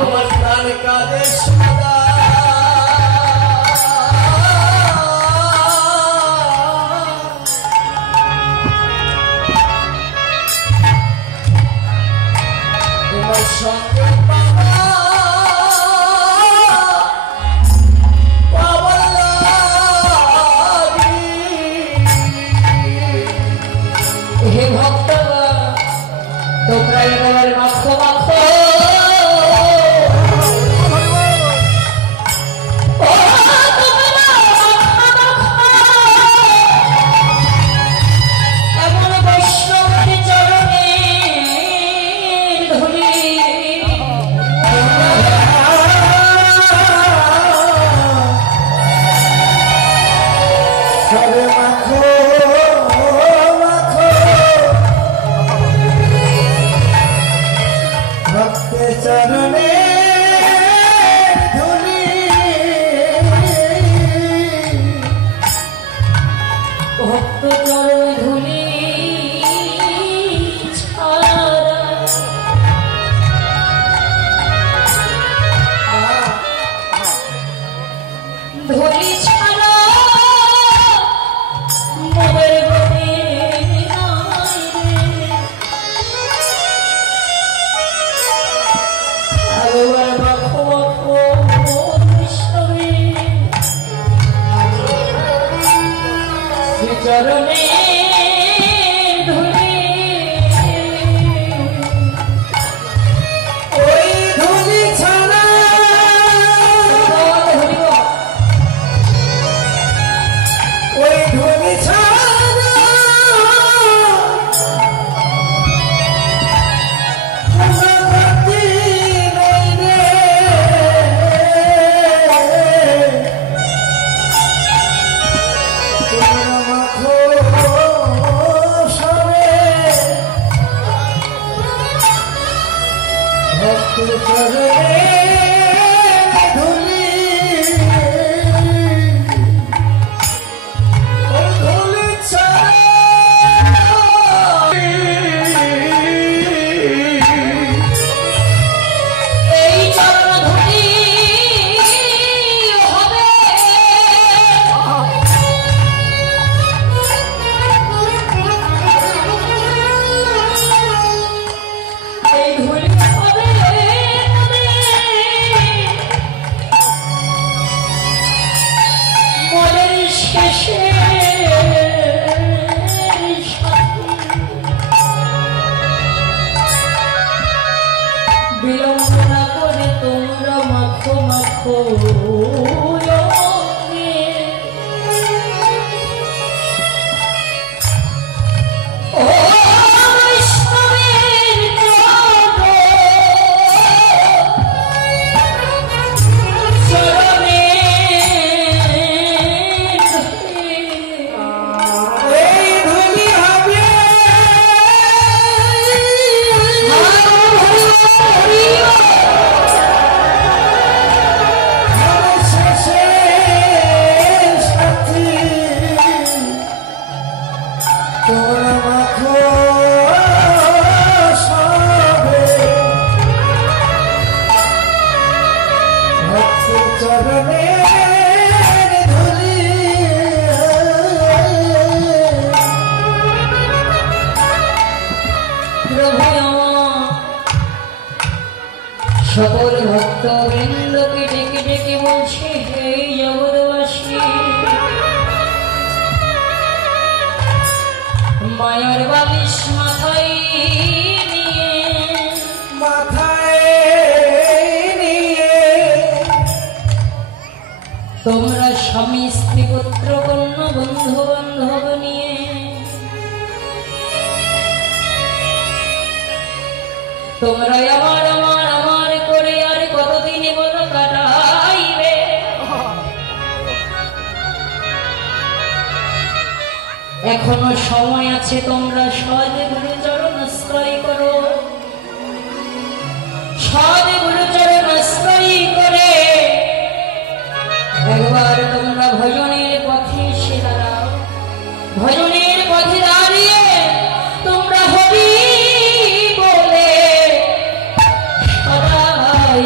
আমার প্রাণ কাঁদে সদা তোমার সঙ্গে হে ভক্ত তোমরা এবার মাখো মাখো এমন বৈষ্ণবের চরণে ধুলি সবে মাখো চরণে ধুলি ভক্ত চরণ ধুলি ধুলি ছাড়া মোদের গতি চরণে ধুলি ওই ধুলি ছাড়া ওই ধুলি ছাড়া গতি নেই রে তোমরা মাখো সবে ভক্ত চরণে ধুলি ওই ধুলি ছাড়া এই চরণ ধুলি হবে এই ধুলি হবে মনের শেষে বিলম্ব না করে তোমরা মাখো মাখো সকল ভক্ত বৃন্দকে ডেকে ডেকে বলছে হে জগৎবাসী মায়ার বালিশ মাথায় নিয়ে তোমরা স্বামী স্ত্রী পুত্র কন্যা বন্ধু বান্ধব নিয়ে তোমরা আমার আমার আমার করে আর কতদিন বলো কাটাইবে এখনো সময় আছে তোমরা সহজে গুরু চরণ আশ্রয় করো সহজে গুরু চরণ আশ্রয় করে একবার তোমরা ভজনের পথে এসে দাঁড়াও ভজনের পথে দাঁড়িয়ে তোমরা হরি বলে সদাই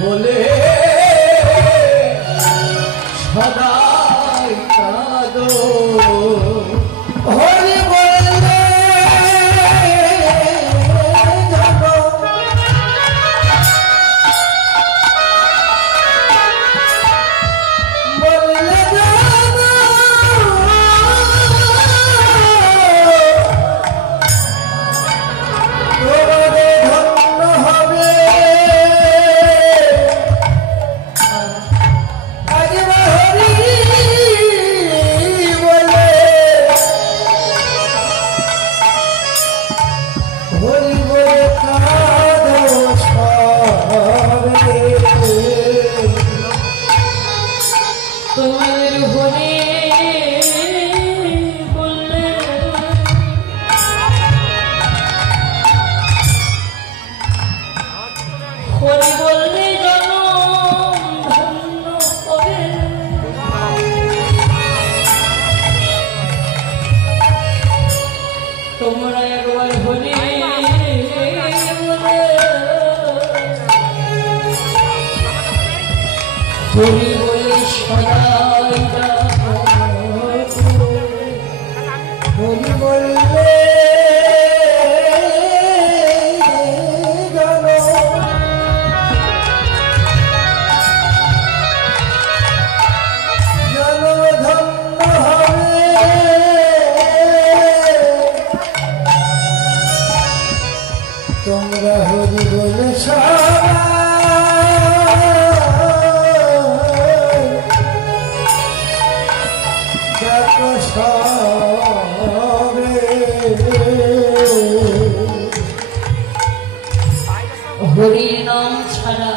বলে সদাই কাঁদো হরি বললে যাবো বললে যাবো তোমাদের ধন্য হবে আগে হরি বলে হরি বলে কাঁদো সবে তোমার হরি বললে হরি বললে জনম ধন্য হবে। তোমরা একবার হরি বলে হরি বলে সদাই ডাকো। হরি বললে জানো জনম ধন্য হবে তোমরা হরি বলে ডাকো সবে হরির নাম ছাড়া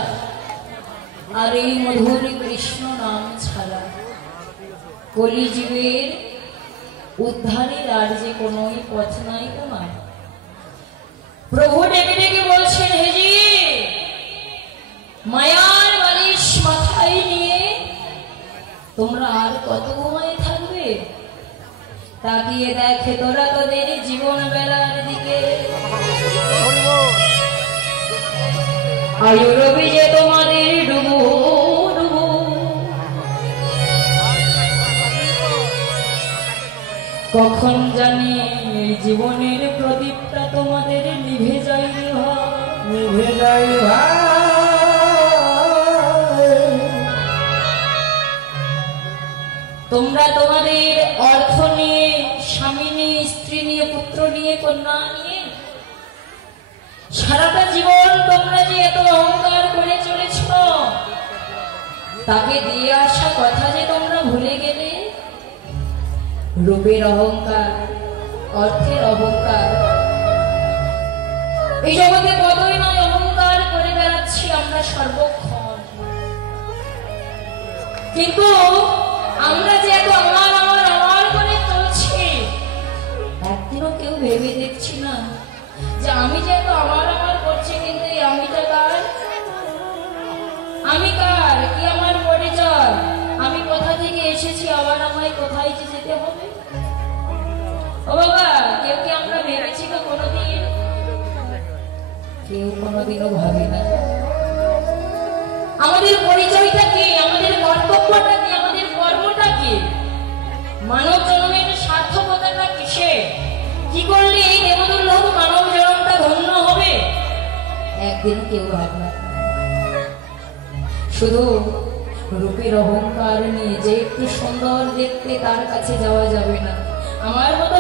আর এই মধুর কৃষ্ণ নাম ছাড়া কলিযুগের উদ্ধারের আর যে কোনো পথ নাই তোমার। প্রভু ডেকে ডেকে বলছেন, হেজি মায়ার বালিশ মাথায় নিয়ে তোমরা আর কত ঘুমায় থাকবে? তাকিয়ে দেখে তোরা তোদের জীবন বেলার দিকে। আয়ু রবি যে তোমাদের ডুবু ডুবু, কখন জানি এই জীবনের প্রদীপটা তোমাদের নিভে যায় রে ভাই। নিভে যাই ভাই তোমরা তোমাদের অর্থ নিয়ে, স্বামী নিয়ে, স্ত্রী নিয়ে, পুত্র নিয়ে, কন্যা নিয়ে সারাটা জীবন তোমরা যে এত অহংকার করে চলেছ, তাকে দিয়ে আসা কথা যে তোমরা ভুলে গেলে। রূপের অহংকার, অর্থের অহংকার, এই জগতে কতই নয় অহংকার করে বেড়াচ্ছি আমরা সর্বক্ষণ। কিন্তু আমরা যে এত আমার আমার আমার করে চলছি, একদিনও কেউ ভেবে দেখছি না যে আমি যে এত আমার আমার করছি, কিন্তু এই আমিটা কার? আমি কার? কি আমার পরিচয়? আমি কোথা থেকে এসেছি, আবার আমায় কোথায় যে যেতে হবে? ও বাবা, কেউ কি আমরা ভেবেছি তো কোনোদিন? কেউ কোনোদিনও ভাবে না। আমাদের পরিচয়টা কি? আমাদের কর্তব্যটা কি? আমাদের কর্মটা কি? মানব জন্মের সার্থকতাটা কিসে? কি করলে এই দেবদুর্লভ মানব জন্মটা ধন্য হবে? একদিন কেউ ভাবনা। শুধু রূপের অহংকার নিয়ে যে একটু সুন্দর দেখতে তার কাছে যাওয়া যাবে না। আমার মতো